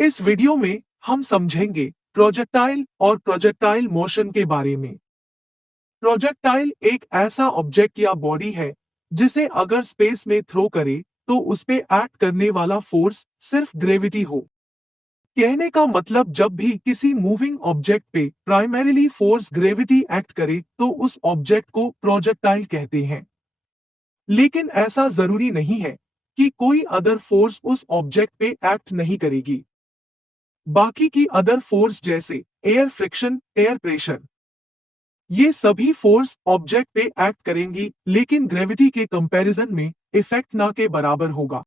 इस वीडियो में हम समझेंगे प्रोजेक्टाइल और प्रोजेक्टाइल मोशन के बारे में। प्रोजेक्टाइल एक ऐसा ऑब्जेक्ट या बॉडी है जिसे अगर स्पेस में थ्रो करे तो उस पे एक्ट करने वाला फोर्स सिर्फ ग्रेविटी हो। कहने का मतलब जब भी किसी मूविंग ऑब्जेक्ट पे प्राइमरीली फोर्स ग्रेविटी एक्ट करे तो उस ऑब्जेक्ट को प्रोजेक्टाइल कहते हैं। लेकिन ऐसा जरूरी नहीं है कि कोई अदर फोर्स उस ऑब्जेक्ट पे एक्ट नहीं करेगी। बाकी की अदर फोर्स जैसे एयर फ्रिक्शन, एयर प्रेशर, ये सभी फोर्स ऑब्जेक्ट पे एक्ट करेंगी, लेकिन ग्रेविटी के कंपैरिजन में इफेक्ट ना के बराबर होगा।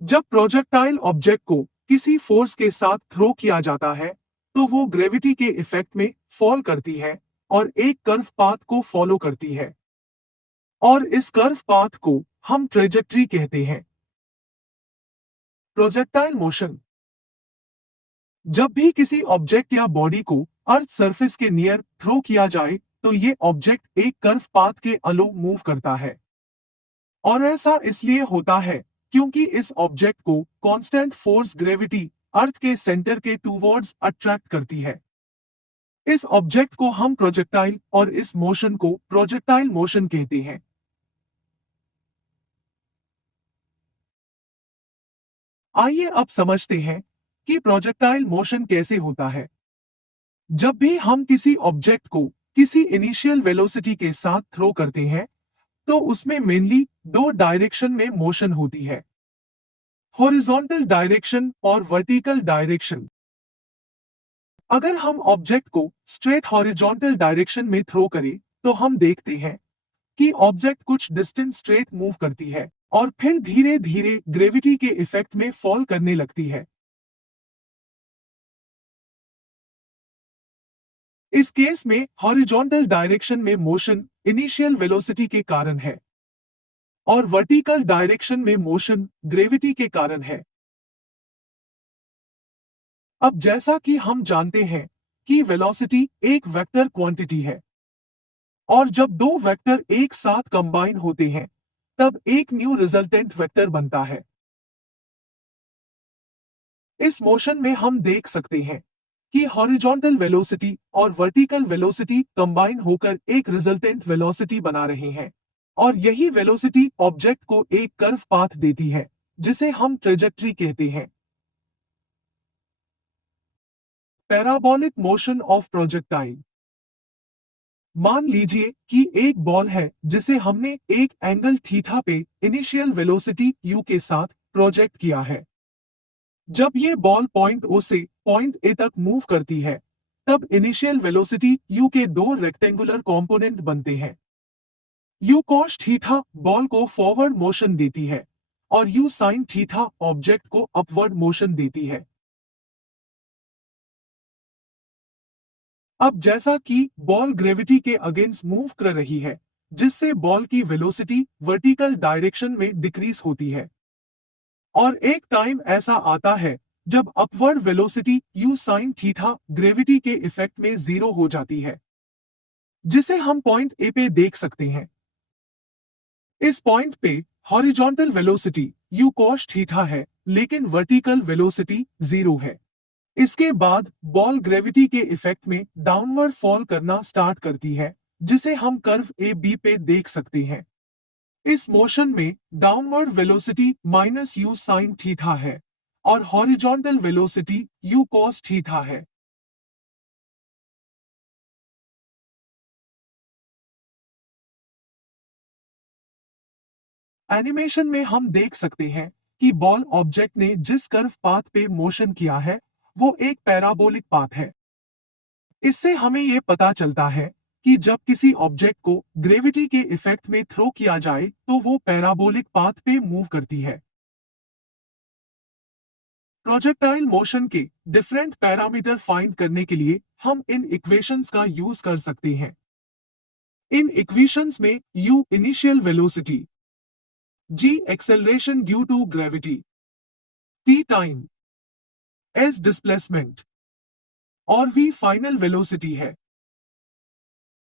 जब प्रोजेक्टाइल ऑब्जेक्ट को किसी फोर्स के साथ थ्रो किया जाता है तो वो ग्रेविटी के इफेक्ट में फॉल करती है और एक कर्व पाथ को फॉलो करती है, और इस कर्व पाथ को हम ट्रेजेक्ट्री कहते हैं। प्रोजेक्टाइल मोशन: जब भी किसी ऑब्जेक्ट या बॉडी को अर्थ सरफेस के नियर थ्रो किया जाए तो ये ऑब्जेक्ट एक कर्व पाथ के अलोंग मूव करता है, और ऐसा इसलिए होता है क्योंकि इस ऑब्जेक्ट को कांस्टेंट फोर्स ग्रेविटी अर्थ के सेंटर के टूवर्ड्स अट्रैक्ट करती है। इस ऑब्जेक्ट को हम प्रोजेक्टाइल और इस मोशन को प्रोजेक्टाइल मोशन कहते हैं। आइए अब समझते हैं कि प्रोजेक्टाइल मोशन कैसे होता है। जब भी हम किसी ऑब्जेक्ट को किसी इनिशियल वेलोसिटी के साथ थ्रो करते हैं तो उसमें मेनली दो डायरेक्शन में मोशन होती है, हॉरिजॉन्टल डायरेक्शन और वर्टिकल डायरेक्शन। अगर हम ऑब्जेक्ट को स्ट्रेट हॉरिजॉन्टल डायरेक्शन में थ्रो करें तो हम देखते हैं कि ऑब्जेक्ट कुछ डिस्टेंस स्ट्रेट मूव करती है और फिर धीरे धीरे ग्रेविटी के इफेक्ट में फॉल करने लगती है। इस केस में हॉरिजॉन्टल डायरेक्शन में मोशन इनिशियल वेलोसिटी के कारण है और वर्टिकल डायरेक्शन में मोशन ग्रेविटी के कारण है। अब जैसा कि हम जानते हैं कि वेलोसिटी एक वेक्टर क्वांटिटी है, और जब दो वेक्टर एक साथ कंबाइन होते हैं तब एक न्यू रिजल्टेंट वेक्टर बनता है। इस मोशन में हम देख सकते हैं कि हॉरिजॉन्टल वेलोसिटी और वर्टिकल वेलोसिटी कंबाइन होकर एक रिजल्टेंट वेलोसिटी बना रहे हैं, और यही वेलोसिटी ऑब्जेक्ट को एक कर्व पाथ देती है जिसे हम ट्रेजेक्ट्री कहते हैं। पैराबोलिक मोशन ऑफ प्रोजेक्टाइल: मान लीजिए कि एक बॉल है जिसे हमने एक एंगल थीटा पे इनिशियल वेलोसिटी u के साथ प्रोजेक्ट किया है। जब ये बॉल पॉइंट O से पॉइंट A तक मूव करती है तब इनिशियल वेलोसिटी u के दो रेक्टेंगुलर कंपोनेंट बनते हैं। u cos थीटा बॉल को फॉरवर्ड मोशन देती है और u sin थीटा ऑब्जेक्ट को अपवर्ड मोशन देती है। अब जैसा कि बॉल ग्रेविटी के अगेंस्ट मूव कर रही है, जिससे बॉल की वेलोसिटी वर्टिकल डायरेक्शन में डिक्रीज होती है, और एक टाइम ऐसा आता है जब upward velocity u sin theta gravity के इफेक्ट में जीरो हो जाती है, जिसे हम पॉइंट ए पे देख सकते हैं। इस पॉइंट पे horizontal velocity u cos theta है, लेकिन वर्टिकल वेलोसिटी जीरो है। इसके बाद बॉल ग्रेविटी के इफेक्ट में डाउनवर्ड फॉल करना स्टार्ट करती है, जिसे हम कर्व ए बी पे देख सकते हैं। इस मोशन में downward velocity minus you sine theta है और horizontal velocity you cos theta है। एनिमेशन में हम देख सकते हैं कि बॉल ऑब्जेक्ट ने जिस कर्व पाथ पे मोशन किया है वो एक पैराबोलिक पाथ है। इससे हमें ये पता चलता है कि जब किसी ऑब्जेक्ट को ग्रेविटी के इफेक्ट में थ्रो किया जाए तो वो पैराबोलिक पाथ पे मूव करती है। प्रोजेक्टाइल मोशन के डिफरेंट पैरामीटर फाइंड करने के लिए हम इन इक्वेशंस का यूज कर सकते हैं। इन इक्वेशंस में u initial velocity, g acceleration due to gravity, t time, s displacement और v फाइनल वेलोसिटी है।